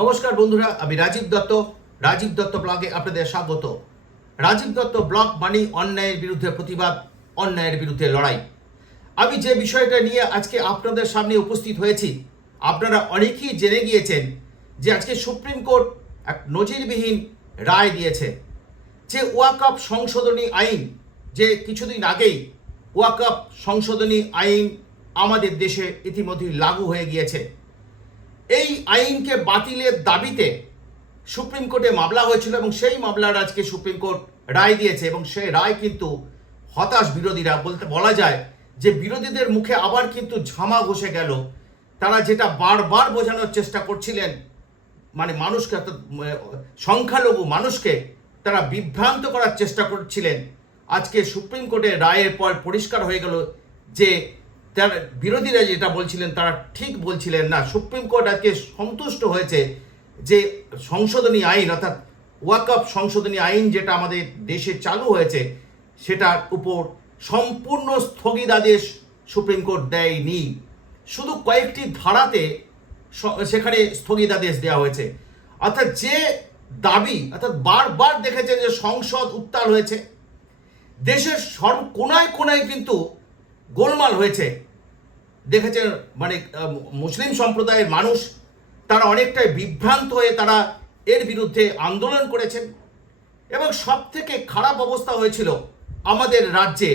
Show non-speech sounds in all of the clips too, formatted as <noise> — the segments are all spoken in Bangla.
নমস্কার বন্ধুরা, আমি রাজীব দত্ত। রাজীব দত্ত ব্লগে আপনাদের স্বাগত। রাজীব দত্ত ব্লগ মানে অন্যায়ের বিরুদ্ধে প্রতিবাদ, অন্যায়ের বিরুদ্ধে লড়াই। আমি যে বিষয়টা নিয়ে আজকে আপনাদের সামনে উপস্থিত হয়েছি, আপনারা অনেকেই জেনে গিয়েছেন যে আজকে সুপ্রিম কোর্ট এক নজিরবিহীন রায় দিয়েছে। যে ওয়াকআপ সংশোধনী আইন, যে কিছুদিন আগেই ওয়াকআপ সংশোধনী আইন আমাদের দেশে ইতিমধ্যেই লাগু হয়ে গিয়েছে। এই আইনকে বাতিলের দাবিতে সুপ্রিম কোর্টে মামলা হয়েছিল এবং সেই মামলার আজকে সুপ্রিম কোর্ট রায় দিয়েছে এবং সেই রায় কিন্তু হতাশ বিরোধীরা। বলতে, বলা যায় যে বিরোধীদের মুখে আবার কিন্তু ঝামা ঘষে গেল। তারা যেটা বারবার বোঝানোর চেষ্টা করছিলেন মানে মানুষকে অর্থাৎ সংখ্যালঘু মানুষকে তারা বিভ্রান্ত করার চেষ্টা করছিলেন। আজকে সুপ্রিম কোর্টের রায়ের পর পরিষ্কার হয়ে গেল যে তার বিরোধীরা যেটা বলছিলেন, তারা ঠিক বলছিলেন না। সুপ্রিম কোর্ট আজকে সন্তুষ্ট হয়েছে যে সংশোধনী আইন, অর্থাৎ ওয়াকআপ সংশোধনী আইন যেটা আমাদের দেশে চালু হয়েছে, সেটার উপর সম্পূর্ণ স্থগিতাদেশ সুপ্রিম কোর্ট দেয়নি। শুধু কয়েকটি ধারাতে সেখানে স্থগিতাদেশ দেওয়া হয়েছে। অর্থাৎ যে দাবি, অর্থাৎ বারবার দেখেছেন যে সংসদ উত্তাল হয়েছে, দেশের সর্ব কোনায় কোনায় কিন্তু গোলমাল হয়েছে। দেখেছেন মানে মুসলিম সম্প্রদায়ের মানুষ, তারা অনেকটাই বিভ্রান্ত হয়ে তারা এর বিরুদ্ধে আন্দোলন করেছেন। এবং সব থেকে খারাপ অবস্থা হয়েছিল আমাদের রাজ্যে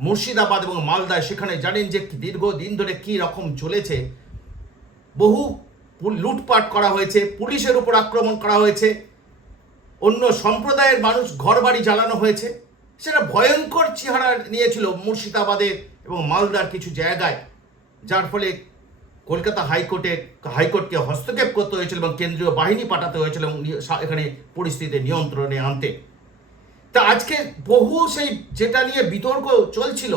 মুর্শিদাবাদ এবং মালদায়। সেখানে জানেন যে দীর্ঘদিন ধরে কী রকম চলেছে। বহু লুটপাট করা হয়েছে, পুলিশের উপর আক্রমণ করা হয়েছে। অন্য সম্প্রদায়ের মানুষ ঘরবাড়ি জ্বালানো হয়েছে। সেটা ভয়ঙ্কর চেহারা নিয়েছিল মুর্শিদাবাদের এবং মালদার কিছু জায়গায়। যার ফলে কলকাতা হাইকোর্টে, হাইকোর্টকে হস্তক্ষেপ করতে হয়েছিল এবং কেন্দ্রীয় বাহিনী পাঠাতে হয়েছিল এবং এখানে পরিস্থিতি নিয়ন্ত্রণে আনতে। তা আজকে বহু সেই যেটা নিয়ে বিতর্ক চলছিল,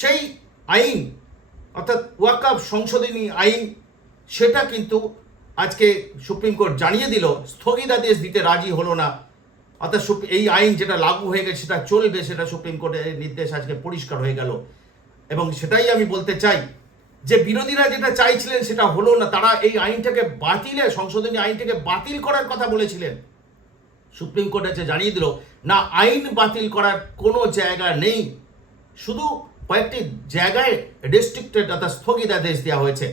সেই আইন, অর্থাৎ ওয়াকআপ সংশোধনী আইন, সেটা কিন্তু আজকে সুপ্রিম কোর্ট জানিয়ে দিল, স্থগিতাদেশ দিতে রাজি হলো না। অর্থাৎ এই আইন যেটা লাগু হয়ে গেছে, সেটা চলবে, সেটা সুপ্রিম কোর্টের নির্দেশ আজকে পরিষ্কার হয়ে গেল। এবং সেটাই আমি বলতে চাই যে বিরোধীরা যেটা চাইছিলেন সেটা হলো না, তারা এই আইনটাকে বাতিলে, সংশোধনী আইনটাকে বাতিল করার কথা বলেছিলেন। সুপ্রিম কোর্ট আছে জানিয়ে দিল, না, আইন বাতিল করার কোনো জায়গা নেই। শুধু কয়েকটি জায়গায় রেস্ট্রিক্টেড অর্থাৎ স্থগিতাদেশ দেওয়া হয়েছে।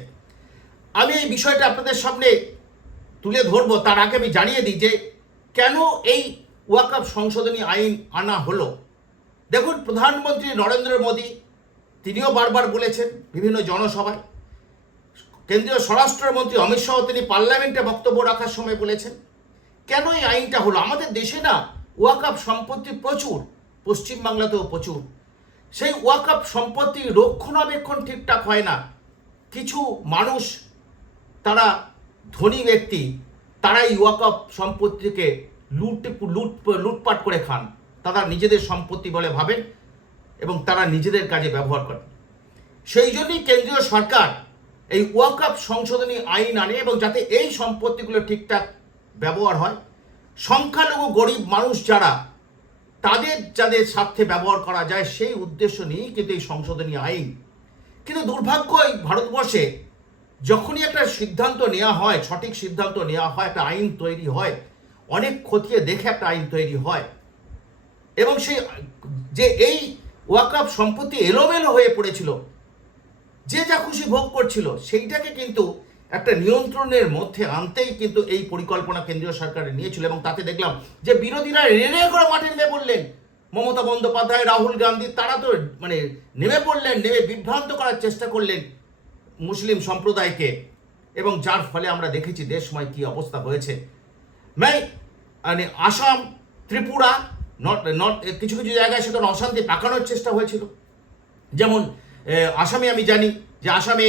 আমি এই বিষয়টা আপনাদের সামনে তুলে ধরবো, তার আগে আমি জানিয়ে দিই যে কেন এই ওয়াকআপ সংশোধনী আইন আনা হলো। দেখুন, প্রধানমন্ত্রী নরেন্দ্র মোদী তিনিও বারবার বলেছেন, বিভিন্ন জনসভায়। কেন্দ্রীয় স্বরাষ্ট্রমন্ত্রী অমিত শাহ তিনি পার্লামেন্টে বক্তব্য রাখার সময় বলেছেন, কেন এই আইনটা হলো? আমাদের দেশে না ওয়াকআপ সম্পত্তি প্রচুর পশ্চিমবাংলাতেও প্রচুর। সেই ওয়াকআপ সম্পত্তি রক্ষণাবেক্ষণ ঠিকঠাক হয় না। কিছু মানুষ, তারা ধনী ব্যক্তি, তারাই ওয়াকআপ সম্পত্তিকে লুট লুট, লুটপাট করে খান। তারা নিজেদের সম্পত্তি বলে ভাবেন এবং তারা নিজেদের কাজে ব্যবহার করে। সেই জন্যই কেন্দ্রীয় সরকার এই ওয়াকআপ সংশোধনী আইন আনে এবং যাতে এই সম্পত্তিগুলো ঠিকঠাক ব্যবহার হয়। সংখ্যালঘু গরিব মানুষ যারা, তাদের যাদের স্বার্থে ব্যবহার করা যায় সেই উদ্দেশ্য নিয়েই কিন্তু এই সংশোধনী আইন। কিন্তু দুর্ভাগ্য এই ভারতবর্ষে যখনই একটা সিদ্ধান্ত নেওয়া হয়, সঠিক সিদ্ধান্ত নেওয়া হয়, একটা আইন তৈরি হয়, অনেক খতিয়ে দেখে একটা আইন তৈরি হয়। এবং সেই যে এই ওয়াকআপ সম্পত্তি এলোমেলো হয়ে পড়েছিল। যে যা খুশি ভোগ করছিল, সেইটাকে কিন্তু একটা নিয়ন্ত্রণের মধ্যে আনতেই কিন্তু এই পরিকল্পনা কেন্দ্রীয় সরকারের নিয়েছিল এবং তাতে দেখলাম যে বিরোধীরা রেনে করে মাঠে নেমে পড়লেন। মমতা বন্দ্যোপাধ্যায়, রাহুল গান্ধী, তারা তো মানে নেমে পড়লেন, নেমে বিভ্রান্ত করার চেষ্টা করলেন মুসলিম সম্প্রদায়কে এবং যার ফলে আমরা দেখেছি দেশময় কি অবস্থা হয়েছে। মানে আসাম, ত্রিপুরা নর্থ নর্থ কিছু কিছু জায়গায় সেখানে অশান্তি পাকানোর চেষ্টা হয়েছিল। যেমন আসামে আমি জানি যে আসামে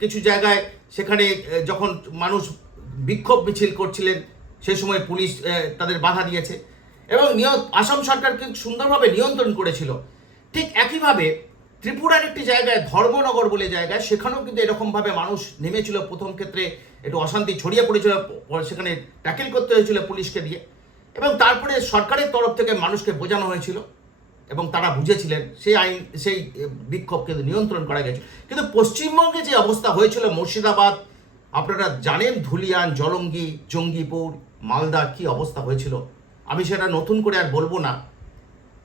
কিছু জায়গায় সেখানে যখন মানুষ বিক্ষোভ মিছিল করছিলেন সেই সময় পুলিশ তাদের বাধা দিয়েছে। এবং আসাম সরকার কিন্তু সুন্দরভাবে নিয়ন্ত্রণ করেছিল? ঠিক একইভাবে ত্রিপুরার একটি জায়গায়, ধর্মনগর বলে জায়গায়, সেখানেও কিন্তু এরকমভাবে মানুষ নেমেছিল প্রথম ক্ষেত্রে। একটু অশান্তি ছড়িয়ে পড়েছিল, সেখানে ট্যাকেল করতে হয়েছিল পুলিশকে দিয়ে। এবং তারপরে সরকারের তরফ থেকে মানুষকে বোঝানো হয়েছিল এবং তারা বুঝেছিলেন সেই আইন, সেই বিক্ষোভ কিন্তু নিয়ন্ত্রণ করা গেছে। কিন্তু পশ্চিমবঙ্গে যে অবস্থা হয়েছিল মুর্শিদাবাদ, আপনারা জানেন ধুলিয়ান, জলঙ্গি, জঙ্গিপুর, মালদা কি অবস্থা হয়েছিল? আমি সেটা নতুন করে আর বলব না।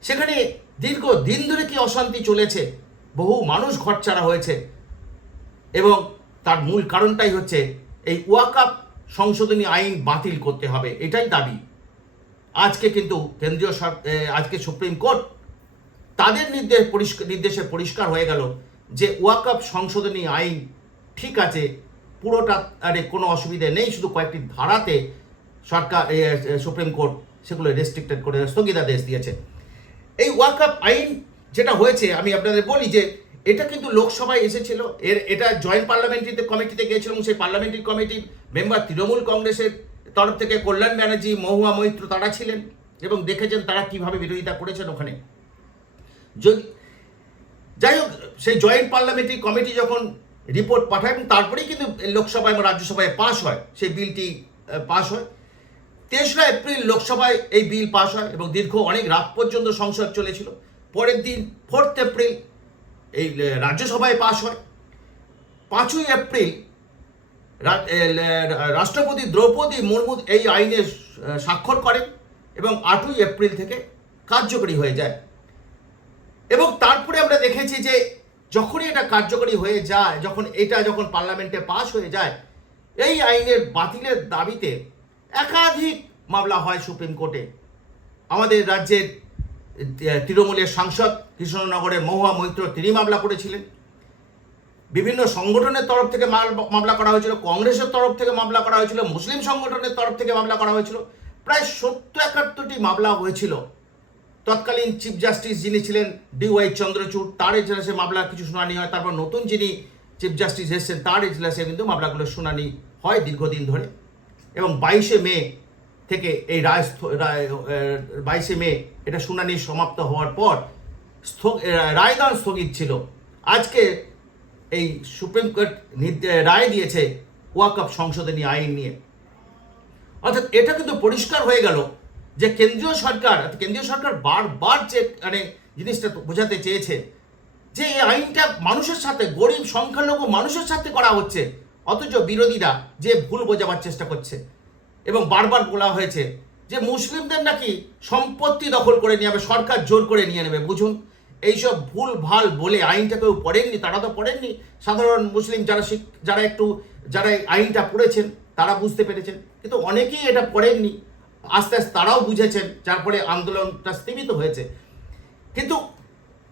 সেখানে দীর্ঘ দিন ধরে কি অশান্তি চলেছে? বহু মানুষ ঘরছাড়া হয়েছে। এবং তার মূল কারণটাই হচ্ছে এই ওয়াকাপ সংশোধনী আইন বাতিল করতে হবে। এটাই দাবি। আজকে কিন্তু কেন্দ্রীয় আজকে সুপ্রিম কোর্ট তাদের নির্দেশ পরিষ্কার নির্দেশে পরিষ্কার হয়ে গেল যে ওয়াকাপ সংশোধনী আইন ঠিক আছে, পুরোটা আরে কোনো অসুবিধে নেই, শুধু কয়েকটি ধারাতে সরকার সুপ্রিম কোর্ট সেগুলো রেস্ট্রিক্টেড করে স্থগিতাদেশ দিয়েছে। এই ওয়াকাপ আইন যেটা হয়েছে, আমি আপনাদের বলি যে এটা কিন্তু লোকসভায় এসেছিল, এর, এটা জয়েন্ট পার্লামেন্টারিতে কমিটিতে গিয়েছিল এবং সেই পার্লামেন্টারি কমিটির মেম্বার তৃণমূল কংগ্রেসের তরফ থেকে কল্যাণ ব্যানার্জি, মহুয়া মৈত্র তারা ছিলেন এবং দেখেছেন তারা কীভাবে বিরোধিতা করেছেন ওখানে। যদি যাই হোক, সেই জয়েন্ট পার্লামেন্টারি কমিটি যখন রিপোর্ট পাঠায় এবং তারপরেই কিন্তু লোকসভায় এবং রাজ্যসভায় পাশ হয়, সেই বিলটি পাশ হয়। তেসরা এপ্রিল লোকসভায় এই বিল পাশ হয় এবং দীর্ঘ অনেক রাত পর্যন্ত সংসদ চলেছিল। পরের দিন ফোর্থ এপ্রিল এই রাজ্যসভায় পাশ হয়। পাঁচই এপ্রিল রাষ্ট্রপতি দ্রৌপদী মুর্মু এই আইনে স্বাক্ষর করেন এবং আটই এপ্রিল থেকে কার্যকরী হয়ে যায়। এবং তারপরে আমরা দেখেছি যে যখনই এটা কার্যকরী হয়ে যায়, যখন এটা যখন পার্লামেন্টে পাশ হয়ে যায়, এই আইনের বাতিলের দাবিতে একাধিক মামলা হয় সুপ্রিম কোর্টে। আমাদের রাজ্যের তৃণমূলের সাংসদ কৃষ্ণনগরের মহুয়া মৈত্র, তিনি মামলা করেছিলেন। বিভিন্ন সংগঠনের তরফ থেকে মাল- মামলা করা হয়েছিল, কংগ্রেসের তরফ থেকে মামলা করা হয়েছিল, মুসলিম সংগঠনের তরফ থেকে মামলা করা হয়েছিল, প্রায় সত্তর একাত্তরটি মামলা হয়েছিল। তৎকালীন চিফ জাস্টিস যিনি ছিলেন ডি ওয়াই চন্দ্রচূড়, তার এজলাসে মামলার কিছু শুনানি হয়। তারপর নতুন যিনি চিফ জাস্টিস এসেছেন, তার এজলাসে কিন্তু মামলাগুলোর শুনানি হয় দীর্ঘদিন ধরে। এবং বাইশে মে থেকে এই রায় বাইশে মে এটা শুনানি সমাপ্ত হওয়ার পর রায়দান স্থগিত ছিল। আজকে এই সুপ্রিম কোর্ট রায় দিয়েছে ওয়াকআপ সংশোধনী আইন নিয়ে। অর্থাৎ এটা কিন্তু পরিষ্কার হয়ে গেল যে কেন্দ্রীয় সরকার কেন্দ্রীয় সরকার বারবার যে মানে জিনিসটা বোঝাতে চেয়েছে যে এই আইনটা মানুষের সাথে, গরিব, সংখ্যালঘু মানুষের সাথে করা হচ্ছে, অথচ বিরোধীরা যে ভুল বোঝাবার চেষ্টা করছে এবং বারবার বলা হয়েছে যে মুসলিমদের নাকি সম্পত্তি দখল করে নিয়ে যাবে, সরকার জোর করে নিয়ে নেবে, বুঝুন। এইসব ভুল ভালো বলে আইনটা কেউ পড়েননি, তারা তো পড়েননি। সাধারণ মুসলিম যারা শিক- যারা একটু, যারা আইনটা পড়েছেন, তারা বুঝতে পেরেছেন। কিন্তু অনেকেই এটা পড়েননি। আস্তে আস্তে তারাও বুঝেছেন, যার ফলে আন্দোলনটা স্থিমিত হয়েছে। কিন্তু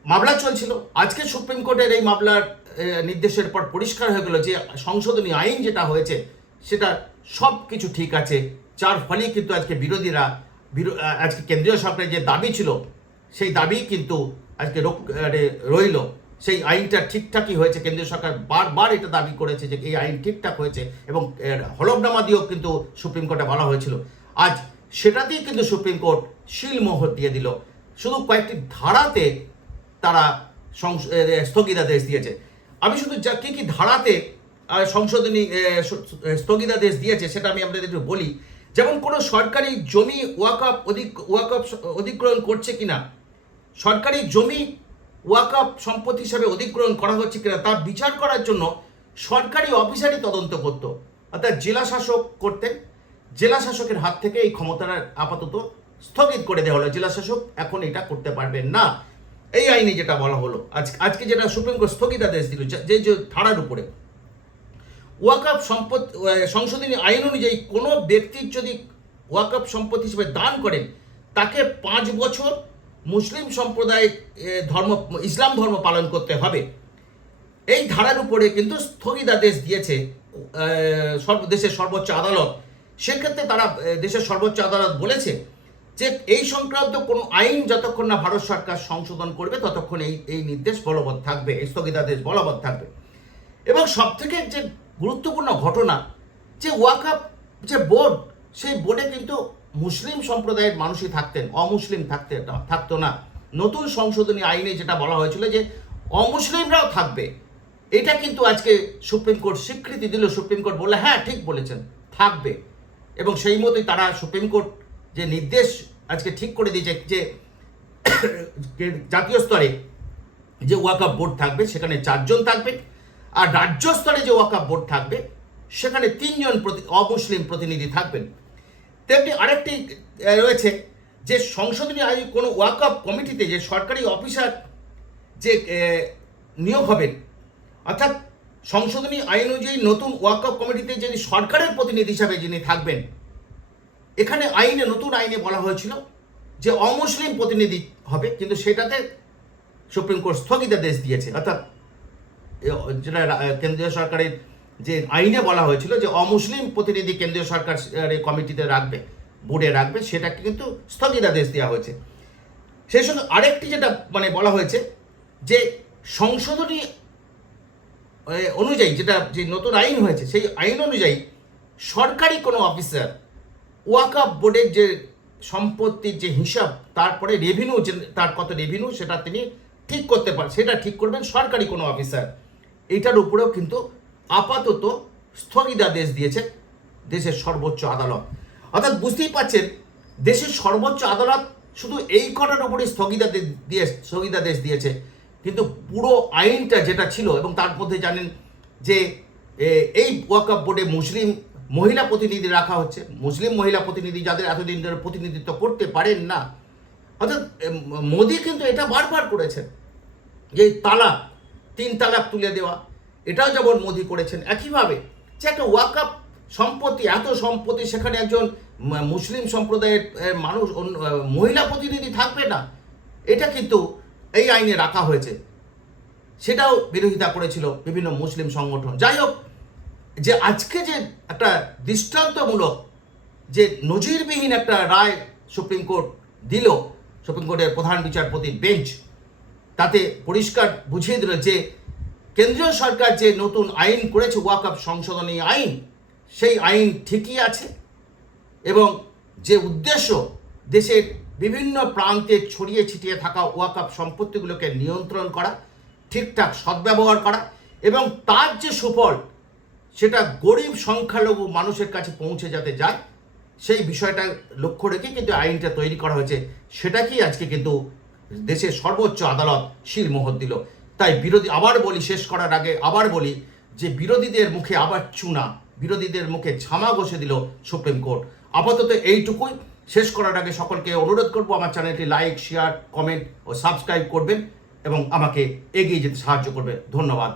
মামলা চলছিল। আজকে সুপ্রিম কোর্টের এই মামলার নির্দেশের পর পরিষ্কার হয়ে গেল যে সংশোধনী আইন যেটা হয়েছে, সেটা সব কিছু ঠিক আছে। যার ফলেই কিন্তু আজকে বিরোধীরা, বিরো- আজকে কেন্দ্রীয় সরকারের যে দাবি ছিল, সেই দাবি কিন্তু আজকে রইল, সেই আইনটা ঠিকঠাকই হয়েছে, কেন্দ্রীয় সরকার বারবার এটা দাবি করেছে যে এই আইন ঠিকঠাক হয়েছে এবং হলফনামা দিয়েও কিন্তু সুপ্রিম কোর্টে বলা হয়েছিল। আজ সেটা সেটাতেই কিন্তু সুপ্রিম কোর্ট শিলমোহর দিয়ে দিল। শুধু কয়েকটি ধারাতে তারা স্থগিতাদেশ দিয়েছে। আমি শুধু যা, কী কী ধারাতে সংশোধনী স্থগিতাদেশ দিয়েছে সেটা আমি আপনাদের একটু বলি। যেমন কোনো সরকারি জমি ওয়াকআপ অধিক, ওয়াকআপ অধিগ্রহণ করছে কিনা সরকারি জমি ওয়াকআপ সম্পত্তি হিসাবে অধিগ্রহণ করা হচ্ছে কিনা তা বিচার করার জন্য সরকারি অফিসারই তদন্ত করত। অর্থাৎ জেলা শাসক করতেন। জেলা শাসকের হাত থেকে এই ক্ষমতাটা আপাতত স্থগিত করে দেওয়া হলো। জেলা শাসক এখন এটা করতে পারবেন না। এই আইনে যেটা বলা হলো, আজ, আজকে যেটা সুপ্রিম কোর্ট স্থগিতাদেশ দিল, যে- যে ধারার উপরে। ওয়াকআপ সম্পত্তি সংশোধনী আইন অনুযায়ী কোনো ব্যক্তির যদি ওয়াকআপ সম্পত্তি হিসেবে দান করেন, তাকে পাঁচ বছর মুসলিম সম্প্রদায় ধর্ম, ইসলাম ধর্ম পালন করতে হবে। এই ধারার উপরে কিন্তু স্থগিতাদেশ দিয়েছে দেশের সর্বোচ্চ আদালত। সেক্ষেত্রে তারা দেশের সর্বোচ্চ আদালত বলেছে যে এই সংক্রান্ত কোনো আইন যতক্ষণ না ভারত সরকার সংশোধন করবে, ততক্ষণ এই এই নির্দেশ বলবৎ থাকবে, এই স্থগিতাদেশ বলবৎ থাকবে। এবং সব থেকে যে গুরুত্বপূর্ণ ঘটনা, যে ওয়াকআপ যে বোর্ড, সেই বোর্ডে কিন্তু মুসলিম সম্প্রদায়ের মানুষই থাকতেন, অমুসলিম থাকতে থাকতো না। নতুন সংশোধনী আইনে যেটা বলা হয়েছিল যে অমুসলিমরাও থাকবে। এটা কিন্তু আজকে সুপ্রিম কোর্ট স্বীকৃতি দিল, সুপ্রিম কোর্ট বলে হ্যাঁ ঠিক বলেছেন, থাকবে। এবং সেই মতোই তারা সুপ্রিম কোর্ট যে নির্দেশ আজকে ঠিক করে দিয়েছে যে <coughs> জাতীয় স্তরে যে ওয়াকআপ বোর্ড থাকবে, সেখানে চারজন থাকবে। আর রাজ্য স্তরে যে ওয়াকআপ বোর্ড থাকবে, সেখানে তিনজন প্রতি- অমুসলিম প্রতিনিধি থাকবেন। তেমনি আরেকটি রয়েছে যে সংশোধনী আইন কোনো ওয়াকআপ কমিটিতে যে সরকারি অফিসার যে নিয়োগ হবেন, অর্থাৎ সংশোধনী আইন অনুযায়ী নতুন ওয়াকআপ কমিটিতে যিনি সরকারের প্রতিনিধি হিসাবে যিনি থাকবেন, এখানে আইনে, নতুন আইনে বলা হয়েছিল যে অমুসলিম প্রতিনিধি হবে, কিন্তু সেটাতে সুপ্রিম কোর্ট স্থগিতাদেশ দিয়েছে, অর্থাৎ যেটা কেন্দ্রীয় সরকারের যে আইনে বলা হয়েছিল যে অমুসলিম প্রতিনিধি কেন্দ্রীয় সরকার কমিটিতে রাখবে, বোর্ডে রাখবে, সেটাকে কিন্তু স্থগিতাদেশ দেওয়া হয়েছে। সেই সঙ্গে আরেকটি যেটা মানে বলা হয়েছে যে সংশোধনী অনুযায়ী যেটা, যে নতুন আইন হয়েছে, সেই আইন অনুযায়ী সরকারি কোনো অফিসার ওয়াকাপ বোর্ডের যে সম্পত্তির যে হিসাব, তারপরে রেভিনিউ যে, তার কত রেভিনিউ সেটা তিনি ঠিক করতে পারেন সেটা ঠিক করবেন সরকারি কোনো অফিসার। এটার উপরেও কিন্তু আপাতত স্থগিতাদেশ দিয়েছে দেশের সর্বোচ্চ আদালত। অর্থাৎ বুঝতেই পারছেন, দেশের সর্বোচ্চ আদালত শুধু এই কটার উপরে স্থগিতাদেশ দিয়ে স্থগিতাদেশ দিয়েছে। কিন্তু পুরো আইনটা যেটা ছিল এবং তার মধ্যে জানেন যে এই ওয়াকআপ বোর্ডে মুসলিম মহিলা প্রতিনিধি রাখা হচ্ছে। মুসলিম মহিলা প্রতিনিধি যাদের এতদিন ধরে প্রতিনিধিত্ব করতে পারেন না। অর্থাৎ মোদি কিন্তু এটা বারবার করেছেন যে তালাক তিন তালাক তুলে দেওয়া। এটাও যেমন মোদি করেছেন, একইভাবে যে একটা ওয়াকআপ সম্পত্তি, এত সম্পত্তি সেখানে একজন মুসলিম সম্প্রদায়ের মানুষ মহিলা প্রতিনিধি থাকবে না। এটা কিন্তু এই আইনে রাখা হয়েছে। সেটাও বিরোধিতা করেছিল বিভিন্ন মুসলিম সংগঠন। যাই হোক, যে আজকে যে একটা দৃষ্টান্তমূলক যে নজিরবিহীন একটা রায় সুপ্রিম কোর্ট দিল, সুপ্রিম কোর্টের প্রধান বিচারপতির বেঞ্চ, তাতে পরিষ্কার বুঝিয়ে দিল যে কেন্দ্রীয় সরকার যে নতুন আইন করেছে, ওয়াকআপ সংশোধনী আইন, সেই আইন ঠিকই আছে এবং যে উদ্দেশ্য দেশের বিভিন্ন প্রান্তে ছড়িয়ে ছিটিয়ে থাকা ওয়াকআপ সম্পত্তিগুলোকে নিয়ন্ত্রণ করা, ঠিকঠাক সদ্ব্যবহার করা এবং তার যে সুফল, সেটা গরিব সংখ্যালঘু মানুষের কাছে পৌঁছে যাতে যায়, সেই বিষয়টা লক্ষ্য রেখে কিন্তু আইনটা তৈরি করা হয়েছে। সেটাকেই আজকে কিন্তু দেশের সর্বোচ্চ আদালত শিলমোহর দিল। তাই বিরোধী, আবার বলি, শেষ করার আগে আবার বলি যে বিরোধীদের মুখে আবার চুনা, বিরোধীদের মুখে ঝামা ঘষে দিল সুপ্রিম কোর্ট। আপাতত এইটুকুই। শেষ করার আগে সকলকে অনুরোধ করব, আমার চ্যানেলটি লাইক, শেয়ার, কমেন্ট ও সাবস্ক্রাইব করবেন এবং আমাকে এগিয়ে যেতে সাহায্য করবে ধন্যবাদ।